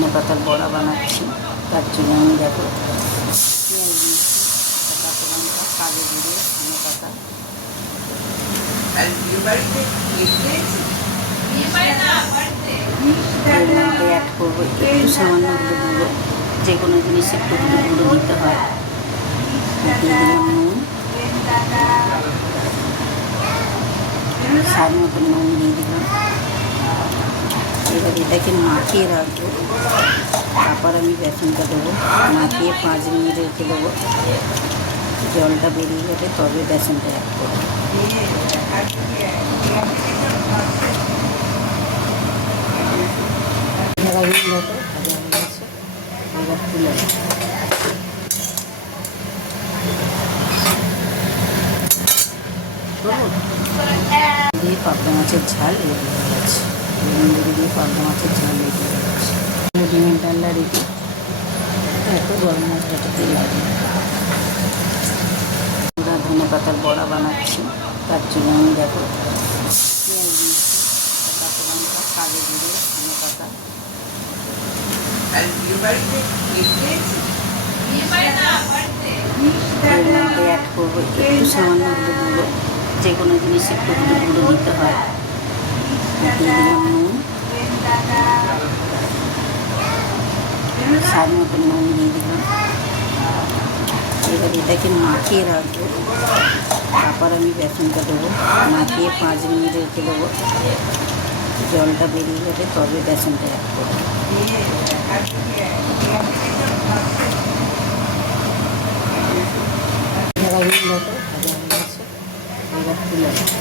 ধনে পাতার বড়া বানাচ্ছি। তার জন্য আমি দেখো পেঁয়াজ নিচ্ছি, কাঁচা লঙ্কা, কালো জিরে, ধনে পাতা, এর মধ্যে অ্যাড করবো একটু সামান্য হলুদ গুঁড়ো। যে কোনো জিনিসে একটু হলুদ গুঁড়ো দিতে হয়। দিয়ে দিলাম নুন, স্বাদ মতো নুন দিয়ে দিলাম। এবার এটাকে মাখিয়ে রাখবো, তারপর আমি বেসনটা দেবো। মাখিয়ে 5 মিনিট রেখে দেবো। জলটা বেরিয়ে গেলে তবে বেসনটা অ্যাড করবো। দেখো ভাজা হয়ে গেছে, এবার তুলে দিয়ে পাবদা মাছের ঝাল রেডি হয়ে গেছে। বেগুন দিয়ে পাবদা মাছের ঝাল রেডি হয়ে গেছে। ডিমের ডালনা রেডি। একটু গরম মশলাটা দিয়ে লাগে। আমরা ধনে পাতার বড়া বানাচ্ছি। তার জন্য আমি দেখো পেঁয়াজ নিচ্ছি, কাঁচা লঙ্কা, কালো জিরে, ধনে পাতা, এর মধ্যে অ্যাড করবো একটু সামান্য হলুদ গুঁড়ো। যে কোনো জিনিসে একটু হলুদ গুঁড়ো দিতে হয়। দিয়ে দিলাম নুন, স্বাদ মতো নুন দিয়ে দিলাম। এবার এটাকে মাখিয়ে রাখবো, তারপর আমি বেসনটা দেবো। মাখিয়ে 5 মিনিট রেখে দেবো। জলটা বেরিয়ে গেলে তবে বেসনটা অ্যাড করবো। দেখো ভাজা হয়ে গেছে, এবার তুলে নেবো।